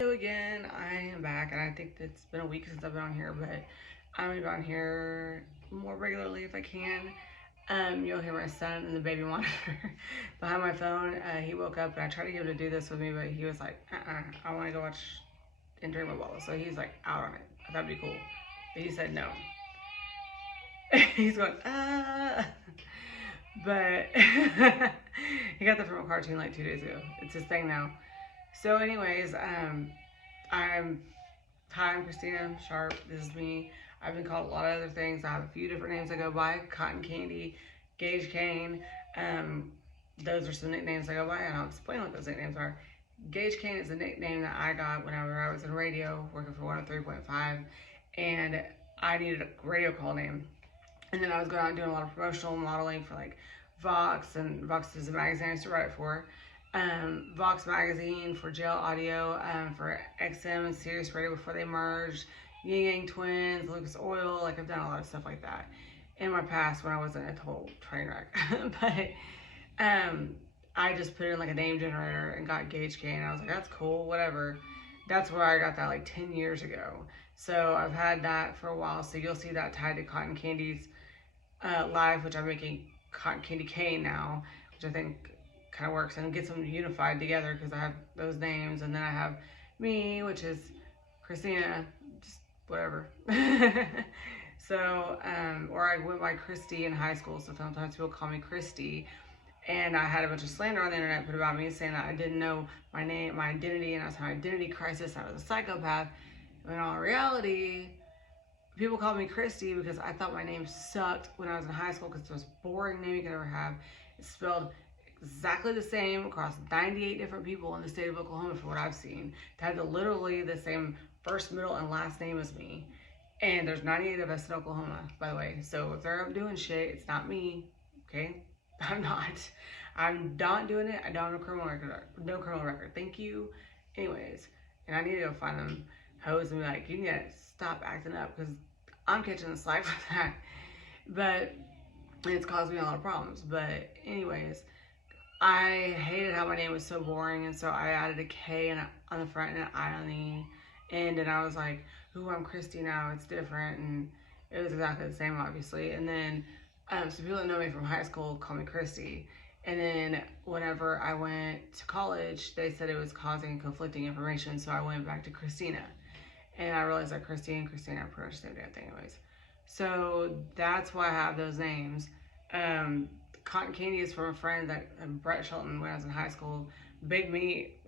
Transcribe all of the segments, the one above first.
Hello again, I am back, and I think it's been a week since I've been on here, but I'm gonna be on here more regularly if I can. You'll hear my son and the baby monitor behind my phone. He woke up, and I tried to get him to do this with me, but he was like, I want to go watch and drink my bottle. So he's like out on it. I thought it'd be cool, but he said no. He's going, but he got that from a cartoon like 2 days ago. It's his thing now. So, anyways, I'm Christina Sharp. This is me. I've been called a lot of other things. I have a few different names I go by: Cotton Candy, Gage Kane. Those are some nicknames I go by, and I'll explain what those nicknames are. Gage Kane is a nickname that I got whenever I was in radio, working for 103.5, and I needed a radio call name. And then I was going out and doing a lot of promotional modeling for like Vox, and Vox is a magazine I used to write for. Vox Magazine, for Jail Audio, for XM and Sirius Radio before they merged, Yin Yang Twins, Lucas Oil. Like, I've done a lot of stuff like that in my past when I wasn't a total train wreck. But I just put in like a name generator and got Gage Kane. I was like, that's cool, whatever. That's where I got that like 10 years ago. So I've had that for a while. So you'll see that tied to Cotton Candy's live, which I'm making Cotton Candy Kane now, which I think kind of works and gets them unified together because I have those names. And then I have me, which is Christina, just whatever. So, or I went by Christy in high school, so sometimes people call me Christy. And I had a bunch of slander on the internet put about me saying that I didn't know my name, my identity, and I was having an identity crisis. I was a psychopath. When in all reality, people called me Christy because I thought my name sucked when I was in high school because it's the most boring name you could ever have. It's spelled exactly the same across 98 different people in the state of Oklahoma for what I've seen. It had literally the same first, middle, and last name as me. And there's 98 of us in Oklahoma, by the way. So if they're doing shit, it's not me, okay? I'm not doing it. I don't have a criminal record. No criminal record. Thank you. Anyways, and I need to go find them hoes and be like, you need to stop acting up because I'm catching the slack for that. But it's caused me a lot of problems. But anyways, I hated how my name was so boring, and so I added a K on the front and an I on the end, and I was like, ooh, I'm Christy now, it's different, and it was exactly the same, obviously. And then, so people that know me from high school call me Christy, and then whenever I went to college, they said it was causing conflicting information, so I went back to Christina, and I realized that Christy and Christina are pretty much the same damn thing anyways. So that's why I have those names. Cotton Candy is from a friend that Brett Shelton when I was in high school. Big meat.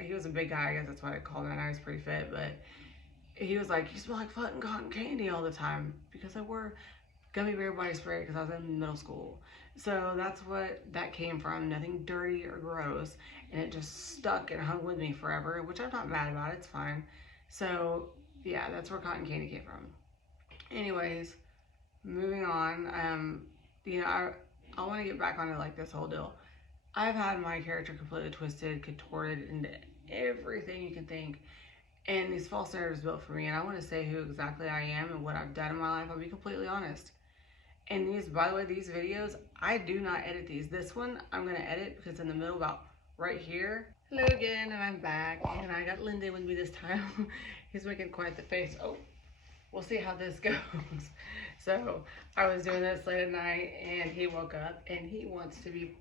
He was a big guy. I guess that's why I called him. I know he's pretty fit, but he was like, "You smell like fucking cotton candy all the time," because I wore gummy bear body spray because I was in middle school. So that's what that came from. Nothing dirty or gross, and it just stuck and hung with me forever, which I'm not mad about. It's fine. So yeah, that's where cotton candy came from. Anyways, moving on. You know, I want to get back onto like this whole deal. I've had my character completely twisted, contorted into everything you can think, and these false narratives built for me. And I want to say who exactly I am and what I've done in my life. I'll be completely honest. And these, by the way, these videos, I do not edit these. This one I'm gonna edit because it's in the middle, about right here. Hello again, and I'm back, and I got Lyndon with me this time. He's making quite the face. Oh. We'll see how this goes. So I was doing this late at night and he woke up and he wants to be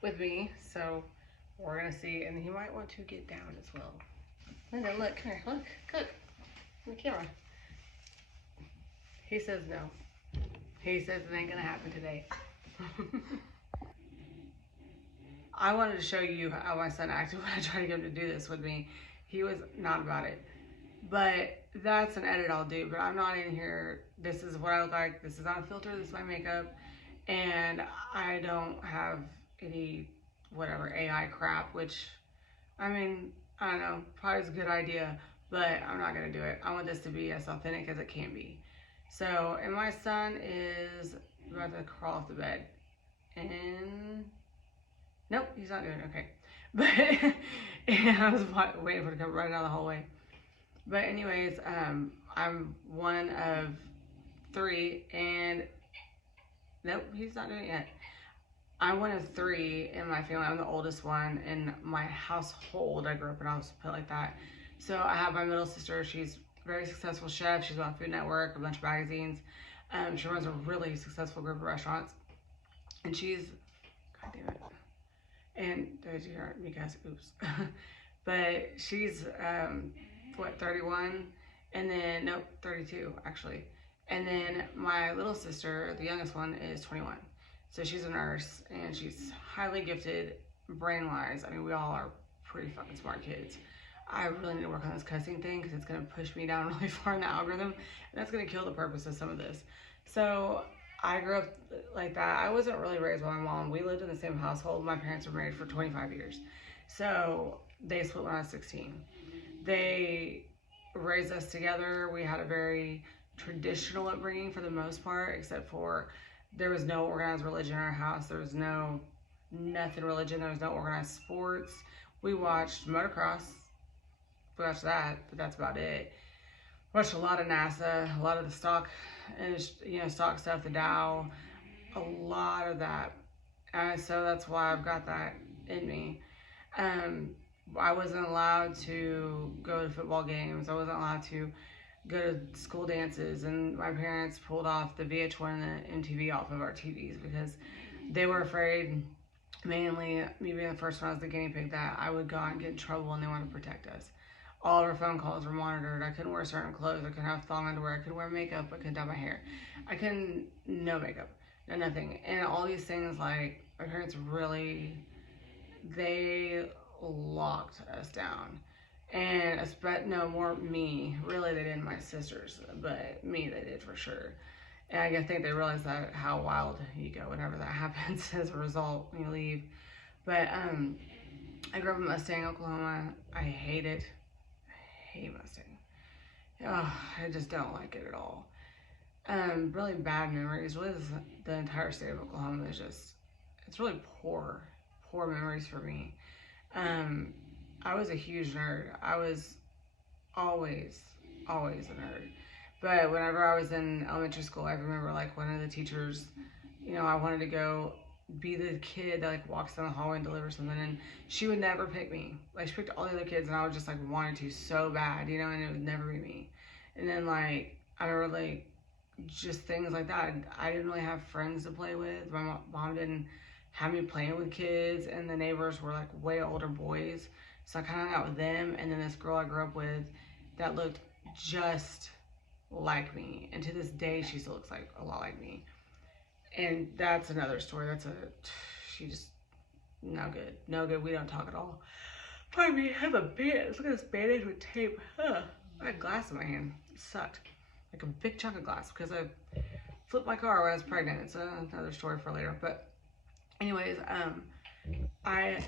with me. So we're gonna see, and he might want to get down as well. Linda, look, come here, look, cook, on the camera. He says no. He says it ain't gonna happen today. I wanted to show you how my son acted when I tried to get him to do this with me. He was not about it. But that's an edit I'll do, but I'm not in here. This is what I look like. This is on filter. This is my makeup. And I don't have any, whatever, AI crap, which, I mean, I don't know, probably is a good idea, but I'm not going to do it. I want this to be as authentic as it can be. So, and my son is about to crawl off the bed. And, nope, he's not doing it. Okay. But, and I was waiting for him to come right down the hallway. But anyways, I'm one of 3, and nope, he's not doing it yet. I'm one of three in my family. I'm the oldest one in my household. I grew up in a house put like that. So I have my middle sister. She's a very successful chef. She's on Food Network, a bunch of magazines. She runs a really successful group of restaurants. And she's, God damn it. And did you hear me guys? Oops. But she's, what, 31? And then, nope, 32 actually. And then my little sister, the youngest one, is 21. So she's a nurse and she's highly gifted brain wise. I mean, we all are pretty fucking smart kids. I really need to work on this cussing thing because it's going to push me down really far in the algorithm. And that's going to kill the purpose of some of this. So I grew up like that. I wasn't really raised by my mom. We lived in the same household. My parents were married for 25 years. So they split when I was 16. They raised us together. We had a very traditional upbringing for the most part, except for there was no organized religion in our house. There was nothing religion. There was no organized sports. We watched motocross. We watched that, but that's about it. Watched a lot of NASA, a lot of the stock, and stock stuff, the Dow, a lot of that. So that's why I've got that in me. I wasn't allowed to go to football games. I wasn't allowed to go to school dances, and my parents pulled off the VH1 and the MTV off of our TVs because they were afraid, mainly me being the first one as the guinea pig, that I would go out and get in trouble, and they wanted to protect us. All of our phone calls were monitored. I couldn't wear certain clothes. I couldn't have thong underwear. I couldn't wear makeup. I couldn't dye my hair. I couldn't, no makeup, no nothing. And all these things, like, my parents really, they locked us down. And no, more me. Really, they didn't my sisters, but me, they did for sure. And I think they realized that how wild you go whenever that happens as a result when you leave. But I grew up in Mustang, Oklahoma. I hate it. I hate Mustang. Oh, I just don't like it at all. Really bad memories. Really, the entire state of Oklahoma is just, it's really poor memories for me. I was a huge nerd. I was always a nerd. But whenever I was in elementary school, I remember like one of the teachers, I wanted to go be the kid that like walks down the hallway and delivers something, and she would never pick me. Like, she picked all the other kids, and I would just like wanted to so bad, and it would never be me. And then like I remember like just things like that. I didn't really have friends to play with. My mom didn't have me playing with kids, and the neighbors were like way older boys. So I kind of hung out with them, and then this girl I grew up with that looked just like me. And to this day, she still looks like a lot like me. And that's another story. She just, no good. No good. We don't talk at all. Pardon me, I have a band. Look at this bandage with tape. I had glass in my hand. It sucked. Like a big chunk of glass because I flipped my car when I was pregnant. It's another story for later. But anyways, I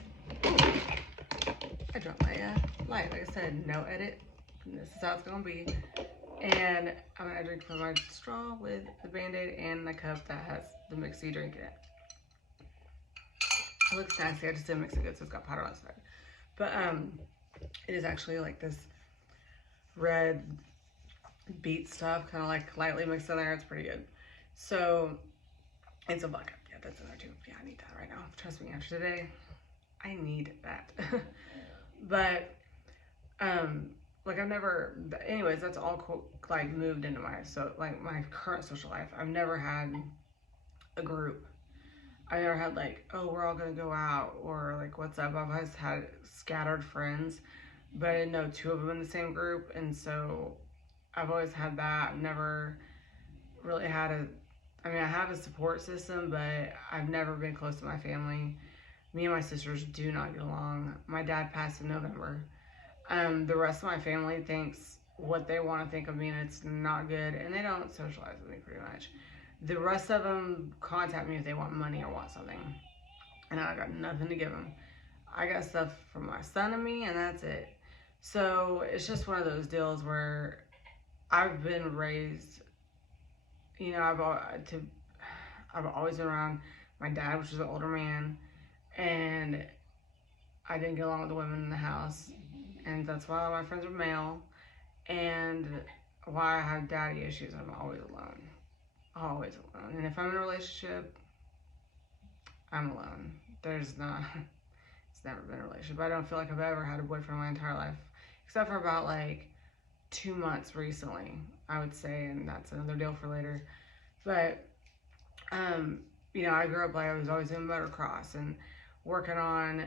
dropped my light. Like I said, no edit. This is how it's gonna be. And I'm gonna drink from my straw with the Band-Aid and the cup that has the mixy drink in it. It looks nasty. I just didn't mix it good, so it's got powder on the side. But it is actually like this red beet stuff, kind of like lightly mixed in there. It's pretty good. So it's a vodka. Yeah, that's in there too. Yeah, I need that right now. Trust me, after today, I need that. But like I've never, anyways, that's all cool, like moved into my my current social life. I've never had a group. I never had like, oh, we're all gonna go out, or like what's up. I've always had scattered friends, but I didn't know two of them in the same group, and so I've always had that. I've never really had I have a support system, but I've never been close to my family. Me and my sisters do not get along. My dad passed in November. The rest of my family thinks what they want to think of me, and it's not good, and they don't socialize with me pretty much. The rest of them contact me if they want money or want something, and I got nothing to give them. I got stuff from my son and me, and that's it. So it's just one of those deals where I've been raised, I've always been around my dad, which is an older man, and I didn't get along with the women in the house. And that's why all my friends are male, and why I have daddy issues. I'm always alone. Always alone. And if I'm in a relationship, I'm alone. There's not, it's never been a relationship. I don't feel like I've ever had a boyfriend my entire life, except for about like 2 months recently, I would say, and that's another deal for later. But, I grew up like I was always doing motocross and working on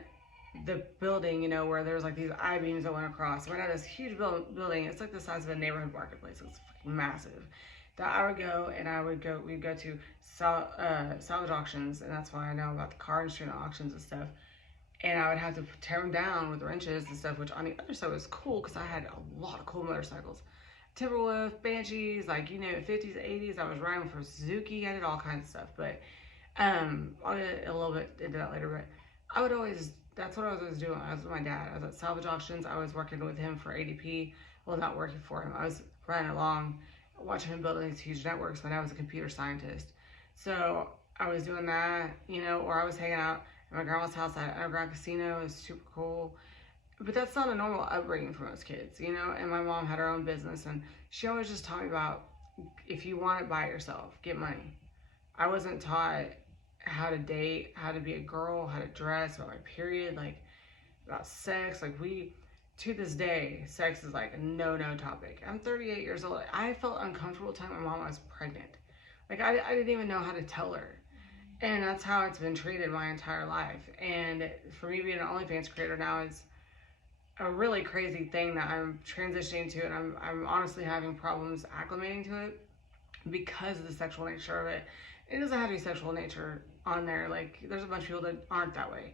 the building, where there's like these I-beams that went across. So we had this huge building. It's like the size of a neighborhood marketplace. It's fucking massive. That I would go and we'd go to salvage auctions, and that's why I know about the car industry and auctions and stuff. And I would have to tear them down with wrenches and stuff, which on the other side was cool because I had a lot of cool motorcycles. Timberwolf, Banshees, like, 50s, 80s. I was riding for Suzuki. I did all kinds of stuff. But I'll get a little bit into that later. But that's what I was always doing. I was with my dad. I was at salvage auctions. I was working with him for ADP. Well, not working for him. I was running along, watching him build these huge networks. My dad was a computer scientist. So I was doing that, or I was hanging out at my grandma's house at Underground Casino. It was super cool. But that's not a normal upbringing for most kids, and my mom had her own business, and she always just taught me about, if you want it, buy it yourself, get money. I wasn't taught how to date, how to be a girl, how to dress, about my period, like about sex. Like, to this day, sex is like a no topic. I'm 38 years old. I felt uncomfortable telling my mom I was pregnant. Like, I didn't even know how to tell her. And that's how it's been treated my entire life. And for me being an OnlyFans creator now is a really crazy thing that I'm transitioning to, and I'm honestly having problems acclimating to it because of the sexual nature of it. It doesn't have to be sexual nature on there. Like, there's a bunch of people that aren't that way.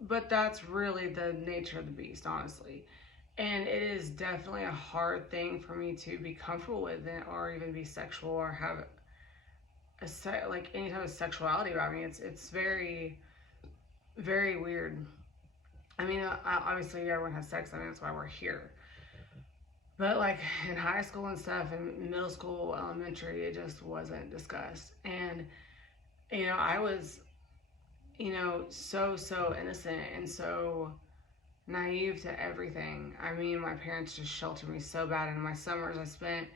But that's really the nature of the beast, honestly. And it is definitely a hard thing for me to be comfortable with it, or even be sexual, or have like any type of sexuality about me. It's very, very weird. I mean, obviously everyone has sex. I mean, that's why we're here. But like in high school and stuff, in middle school, elementary, it just wasn't discussed. And, I was, so innocent and so naive to everything. I mean, my parents just sheltered me so bad. And my summers I spent,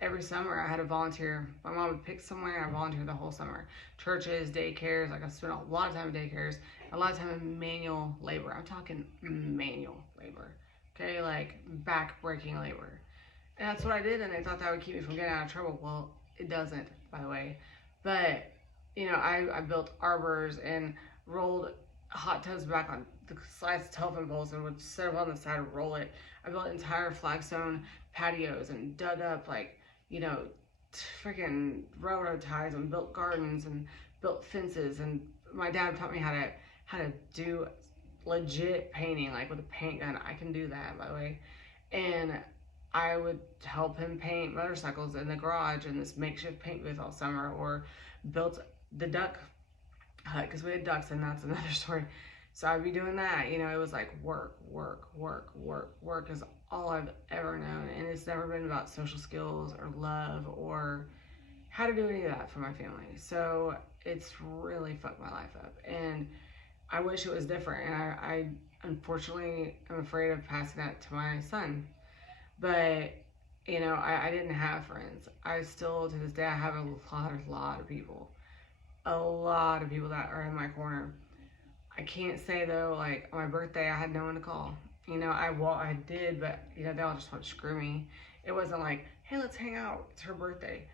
every summer I had to volunteer. My mom would pick somewhere and I volunteered the whole summer. Churches, daycares, like I spent a lot of time in daycares, a lot of time in manual labor. I'm talking manual labor, okay? Like back-breaking labor. And that's what I did, and they thought that would keep me from getting out of trouble. Well, it doesn't, by the way. But, I built arbors and rolled hot tubs back on the sides of telephone poles and would set them on the side and roll it. I built entire flagstone patios and dug up, like, freaking railroad ties, and built gardens and built fences. And my dad taught me how to do legit painting, like with a paint gun. I can do that, by the way. And I would help him paint motorcycles in the garage in this makeshift paint booth all summer, or built the duck hut because we had ducks, and that's another story. So I'd be doing that. It was like work is all I've ever known. And it's never been about social skills or love or how to do any of that for my family. So it's really fucked my life up. And I wish it was different. And I unfortunately am afraid of passing that to my son. But, I didn't have friends. I still, to this day, I have a lot of people. A lot of people that are in my corner. I can't say, though, like, on my birthday, I had no one to call. I did, but, they all just wanted to screw me. It wasn't like, hey, let's hang out. It's her birthday.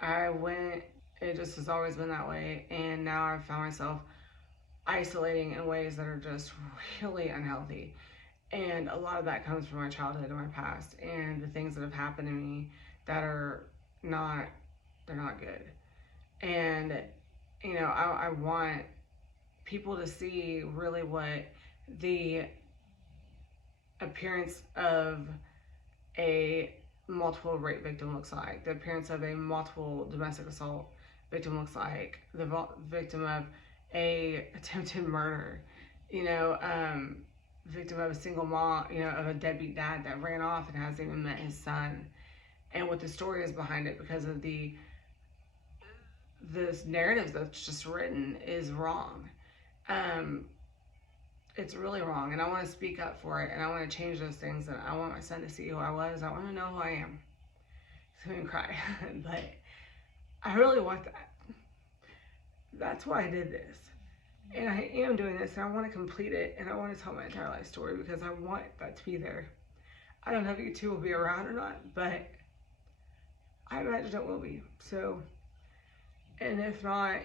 I went, it just has always been that way. And now I've found myself isolating in ways that are just really unhealthy. And a lot of that comes from my childhood and my past and the things that have happened to me that are they're not good. And, I want people to see really what the appearance of a multiple rape victim looks like, the appearance of a multiple domestic assault victim looks like, the victim of a attempted murder, victim of a single mom, of a deadbeat dad that ran off and hasn't even met his son, and what the story is behind it, because of this narrative that's just written is wrong. It's really wrong, and I want to speak up for it, and I want to change those things, and I want my son to see who I was. I want to know who I am. He's going to cry, but I really want that. That's why I did this. And I am doing this, and I want to complete it, and I want to tell my entire life story because I want that to be there. I don't know if you two will be around or not, but I imagine it will be. So, and if not,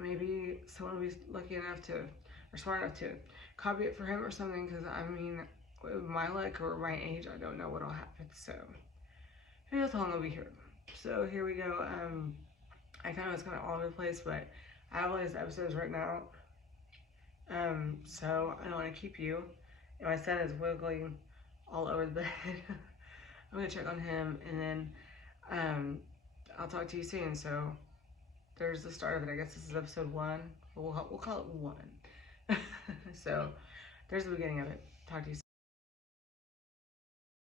maybe someone will be lucky enough to, or smart enough to copy it for him or something, because I mean, with my luck or my age, I don't know what'll happen. So, maybe that's how long I'll be here. So, here we go. I kind of was kind of all over the place, but I have all these episodes written out. So I don't want to keep you. And my son is wiggling all over the bed. I'm gonna check on him, and then I'll talk to you soon. So there's the start of it. I guess this is episode 1. We'll call it 1. So there's the beginning of it. Talk to you soon.